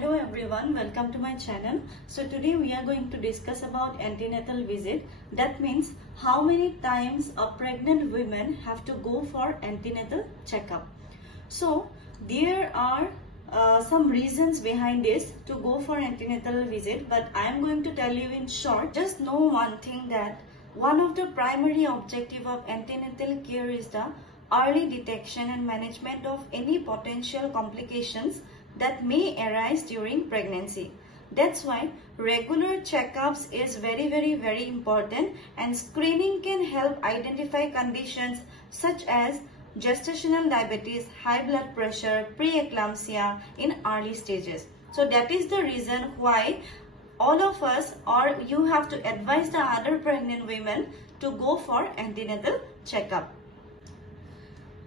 Hello everyone, welcome to my channel. So today we are going to discuss about antenatal visit. That means how many times a pregnant woman have to go for antenatal checkup. So there are some reasons behind this to go for antenatal visit, but I am going to tell you in short. Just know one thing, that one of the primary objective of antenatal care is the early detection and management of any potential complications that may arise during pregnancy. That's why regular checkups is very important, and screening can help identify conditions such as gestational diabetes, high blood pressure, preeclampsia in early stages. So that is the reason why all of us, or you have to advise the other pregnant women to go for antenatal checkup.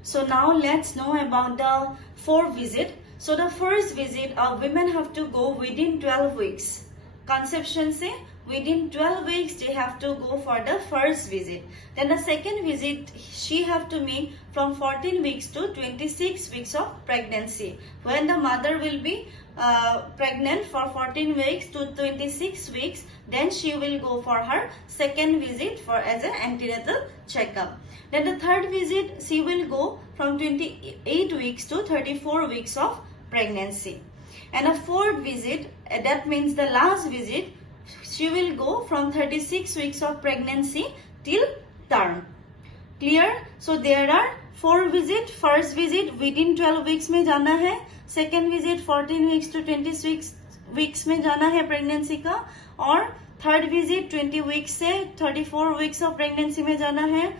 So now let's know about the 4 visit. So the first visit, women have to go within 12 weeks. Conception say within 12 weeks they have to go for the first visit. Then the second visit she have to make from 14 weeks to 26 weeks of pregnancy. When the mother will be pregnant for 14 weeks to 26 weeks, then she will go for her second visit for as an antenatal checkup. Then the third visit she will go from 28 weeks to 34 weeks of pregnancy. And a fourth visit, that means the last visit, she will go from 36 weeks of pregnancy till term. Clear? So there are 4 visits. First visit within 12 weeks में जाना है. Second visit 14 weeks to 26 weeks में जाना है pregnancy का. और third visit 20 weeks से 34 weeks of pregnancy में जाना है.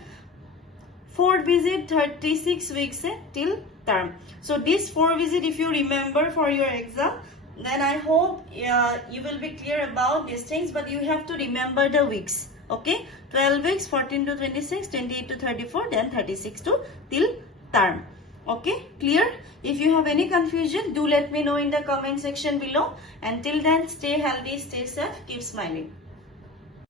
Fourth visit 36 weeks से till term. So this 4 visit, if you remember for your exam, then I hope you will be clear about these things, but you have to remember the weeks. Okay, 12 weeks, 14 to 26, 28 to 34, then 36 to till term. Okay, clear? If you have any confusion, do let me know in the comment section below. Until then, stay healthy, stay safe, keep smiling.